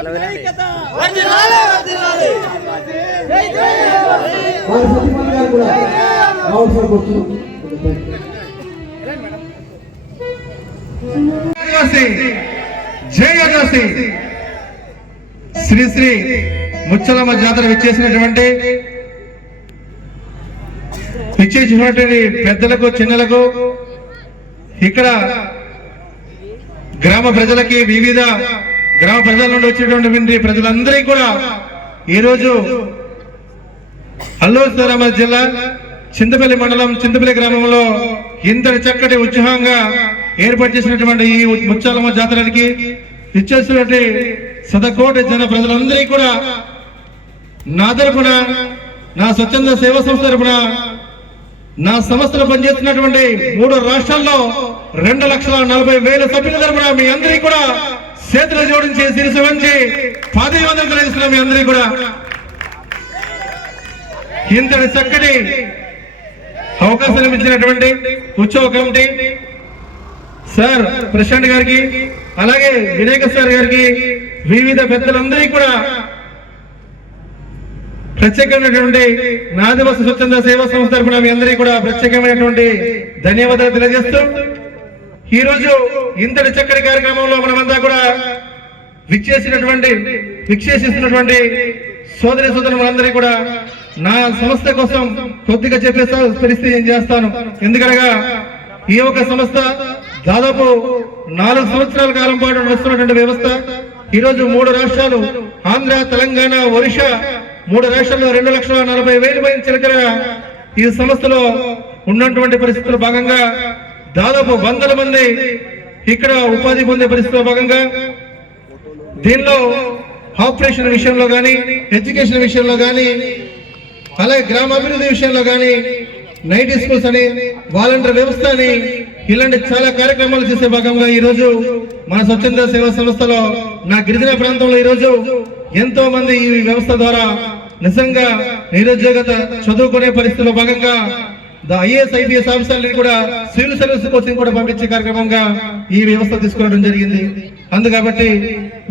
జై ఆదివాసి శ్రీ శ్రీ ముచ్చలమ్మ జాతర విచ్చేసినటువంటి పెద్దలకు చిన్నలకు ఇక్కడ గ్రామ ప్రజలకి వివిధ గ్రామ ప్రజల నుండి వచ్చినటువంటి ప్రజలందరికీ కూడా ఈరోజు అల్లూరు సీతారామరాజు జిల్లా చింతపల్లి మండలం చింతపల్లి గ్రామంలో ఇంతటి చక్కటి ఉత్సాహంగా ఏర్పాటు చేసినటువంటి ఈ ముచ్చాలమ్మ జాతరకి ఇచ్చేసినటువంటి శతకోటి జన ప్రజలందరికీ కూడా నా తరపున, నా స్వచ్ఛంద సేవా సంస్థ తరపున, నా సంస్థలో పనిచేస్తున్నటువంటి 3 రాష్ట్రాల్లో 2,40,000 సభ్యుల తరపున మీ అందరికీ కూడా చేతులు జోడించి శిరసు వంచి పాదయాత్ర కలిగిస్తున్న మీ అందరికీ కూడా ఇంతటి చక్కటి అవకాశం ఇచ్చినటువంటి ఉత్సవ కమిటీ సార్ ప్రశాంత్ గారికి, అలాగే వినాయక సార్ గారికి, వివిధ పెద్దలందరికీ కూడా ప్రత్యేకమైనటువంటి ఆదివాసీ స్వచ్ఛంద సేవా సంస్థ తరపున మీ అందరికీ కూడా ప్రత్యేకమైనటువంటి ధన్యవాదాలు తెలియజేస్తూ ఈ రోజు ఇంతటి చక్కటి కార్యక్రమంలో మనమంతా కూడా విక్షేసిస్తున్నటువంటి సోదరి సోదరులందరికీ కూడా నా సంస్థ కోసం కొద్దిగా చెప్పేస్తా పరిస్థితి ఏం చేస్తాను. ఎందుకనగా ఈ యొక్క సంస్థ దాదాపు 4 సంవత్సరాల కాలం పాటు నడుస్తున్నటువంటి వ్యవస్థ. ఈరోజు 3 రాష్ట్రాలు ఆంధ్ర, తెలంగాణ, ఒరిస్సా 3 రాష్ట్రాల్లో 2,40,000 మంది చిలకల ఈ సంస్థలో ఉన్నటువంటి పరిస్థితుల్లో భాగంగా దాదాపు 100 మంది ఇక్కడ ఉపాధి పొందే పరిస్థితుల్లో భాగంగా దీనిలో ఆపరేషన్ విషయంలో కానీ, ఎడ్యుకేషన్ విషయంలో కానీ, అలాగే గ్రామాభివృద్ధి విషయంలో కానీ, నైట్ స్కూల్స్ అని, వాలంటీర్ వ్యవస్థ అని, ఇలాంటి చాలా కార్యక్రమాలు చేసే భాగంగా ఈరోజు మన స్వచ్ఛంద సేవా సంస్థలో నా గిరిజన ప్రాంతంలో ఈరోజు ఎంతో మంది ఈ వ్యవస్థ ద్వారా నిజంగా నిరుద్యోగత చదువుకునే పరిస్థితుల్లో భాగంగా ఐఏఎస్ ఐపీఎస్ ఆఫీసర్లను కూడా సివిల్ సర్వీస్ కోచింగ్ కూడా పంపించే కార్యక్రమంగా ఈ వ్యవస్థ తీసుకురావడం జరిగింది. అందుకబట్టి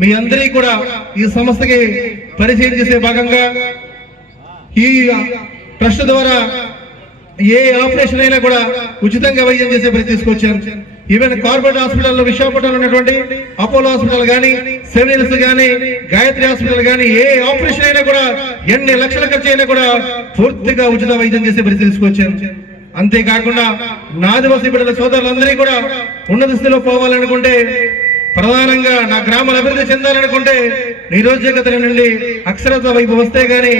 మీ అందరికీ కూడా ఈ సంస్థకి పరిచయం చేసే భాగంగా ఈ ట్రస్ట్ ద్వారా ఏ ఆపరేషన్ అయినా కూడా ఉచితంగా వైద్యం చేసే పరిస్థితి తీసుకొచ్చారు. ఈవెన్ కార్పొరేట్ హాస్పిటల్లో విశాఖపట్నంలో ఉన్నటువంటి అపోలో హాస్పిటల్ కానీ, సెవినిల్స్ కానీ, గాయత్రి హాస్పిటల్ కానీ ఏ ఆపరేషన్ అయినా కూడా ఎన్ని లక్షల ఖర్చు అయినా కూడా పూర్తిగా ఉచిత వైద్యం చేసే పరిస్థితి తీసుకొచ్చారు. అంతేకాకుండా నా ఆదివాసీ బిడ్డల సోదరులందరికీ కూడా ఉన్నత స్థితిలో పోవాలనుకుంటే, ప్రధానంగా నా గ్రామాల అభివృద్ధి చెందాలనుకుంటే, నిరుద్యోగత నుండి అక్షరత వైపు వస్తే గానీ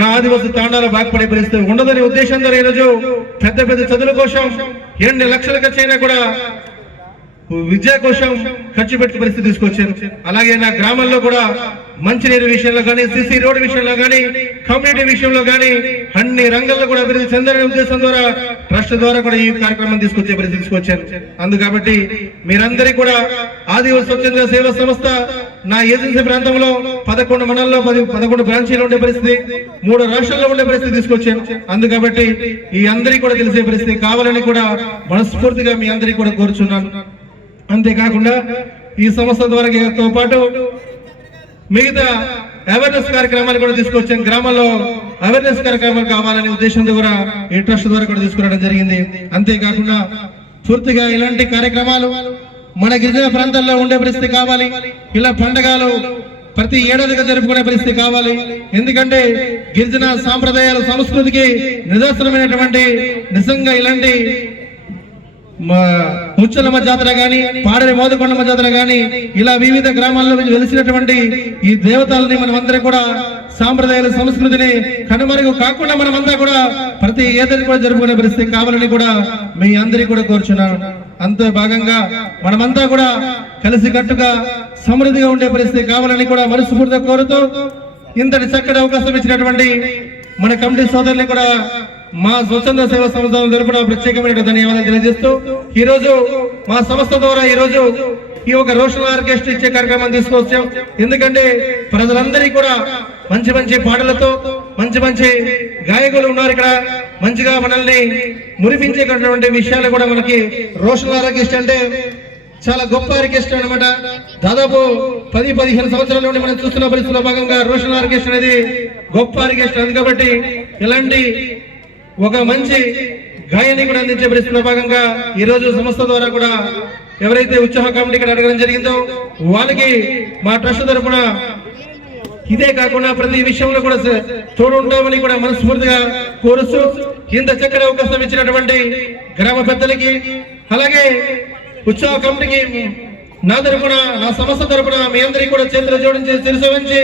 నా ఆదివాసీ తాండాలో బాగుపడే పరిస్థితి ఉండదనే ఉద్దేశంతో ఈరోజు పెద్ద పెద్ద చదువుల కోసం ఎన్ని లక్షల ఖర్చు అయినా కూడా విద్యా కోసం ఖర్చు పెట్టే పరిస్థితి తీసుకొచ్చారు. అలాగే నా గ్రామంలో కూడా మంచినీరు విషయంలో కానీ, సిసి రోడ్డు విషయంలో కానీ, కమ్యూనిటీ విషయంలో కానీ అన్ని రంగాల్లో కూడా అభివృద్ధి చెందాలనే ఉద్దేశం ద్వారా ట్రస్ట్ ద్వారా కూడా ఈ కార్యక్రమం తీసుకొచ్చే పరిస్థితి తీసుకొచ్చారు. అందుకబట్టి మీరందరికీ కూడా ఆదివాసీ స్వచ్ఛంద సేవా సంస్థ నా ఏజెన్సీ ప్రాంతంలో 11 మండలంలో 11 బ్రాంచీలు ఉండే పరిస్థితి, 3 రాష్ట్రాల్లో ఉండే పరిస్థితి తీసుకొచ్చాను. అందుకబట్టి ఈ అందరికీ కూడా తెలిసే పరిస్థితి కావాలని కూడా మనస్ఫూర్తిగా మీ అందరికీ కూడా కోరుచున్నాను. అంతేకాకుండా ఈ సంస్థ ద్వారా పాటు మిగతా అవేర్నెస్ కార్యక్రమాలు కూడా తీసుకొచ్చాం. గ్రామాల్లో అవేర్నెస్ కార్యక్రమాలు కావాలనే ఉద్దేశంతో కూడా ఈ ట్రస్ట్ ద్వారా కూడా తీసుకురావడం జరిగింది. అంతేకాకుండా పూర్తిగా ఇలాంటి కార్యక్రమాలు మన గిరిజన ప్రాంతాల్లో ఉండే పరిస్థితి కావాలి. ఇలా పండుగలు ప్రతి ఏడాదిగా జరుపుకునే పరిస్థితి కావాలి. ఎందుకంటే గిరిజన సాంప్రదాయాల సంస్కృతికి నిదర్శనమైనటువంటి నిజంగా ఇలాంటి ముచ్చలమ్మ జాతర గాని, పాడేరు మోదకొండమ్మ జాతర గాని, ఇలా వివిధ గ్రామాల్లో వెలిసినటువంటి ఈ దేవతల్ని మనమందరం కూడా సాంప్రదాయాల సంస్కృతిని కనుమరుగు కాకుండా మనమంతా కూడా ప్రతి ఏడాది కూడా జరుపుకునే పరిస్థితి కావాలని కూడా మీ అందరికీ కూడా కోరుచున్నాను. అంతే భాగంగా మనమంతా కూడా కలిసికట్టుగా సమృద్ధిగా ఉండే పరిస్థితి కావాలని కూడా మనస్ఫూర్తిగా కోరుతూ ఇంతటి చక్కటి అవకాశం ఇచ్చినటువంటి మన కమిటీ సోదరులు కూడా మా స్వచ్ఛంద సేవా సంస్థ తరపున ప్రత్యేకమైన ధన్యవాదాలు తెలియజేస్తూ ఈరోజు మా సంస్థ ద్వారా ఈరోజు ఈ ఒక రోషన్ ఆర్కెస్ట్రా ఇచ్చే కార్యక్రమం తీసుకొచ్చాం. ఎందుకంటే ప్రజలందరికీ కూడా మంచి మంచి పాటలతో మంచి మంచి గాయకులు ఉన్నారు. ఇక్కడ మంచిగా మనల్ని మురిపించేటటువంటి విషయాలు కూడా మనకి రోషన్ ఆర్కెస్ట్రా అంటే చాలా గొప్ప ఆర్కెస్ట్రా అనమాట. దాదాపు 10-15 సంవత్సరాల నుండి మనం చూస్తున్న పరిస్థితుల్లో భాగంగా రోషన్ ఆర్కెస్ట్రా అనేది గొప్ప ఆర్కెస్ట్రా. అది కాబట్టి ఇలాంటి ఒక మంచి గాయాన్ని కూడా అందించే పరిస్థితుల్లో భాగంగా ఈ రోజు సంస్థ ద్వారా కూడా ఎవరైతే ఉత్సాహ కమిటీ ఇక్కడ అడగడం జరిగిందో వాళ్ళకి మా ట్రస్ట్ తరఫున ఇదే కాకుండా ప్రతి విషయంలో కూడా తోడు ఉంటామని కూడా మనస్ఫూర్తిగా కోరుస్తూ ఇంత చక్కటి అవకాశం ఇచ్చినటువంటి గ్రామ పెద్దలకి అలాగే ఉత్సవ కమిటీకి నా తరఫున నా సంస్థ తరఫున మీ అందరికీ కూడా చేతులు జోడించి శిరసు వంచి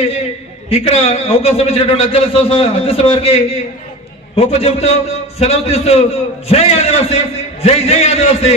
ఇక్కడ అవకాశం ఇచ్చినటువంటి అధ్యక్షుల వారికి ఒప్పు చెబుతూ సెలవు తీస్తూ జై ఆదివాసీ, జై జై ఆదివాసీ.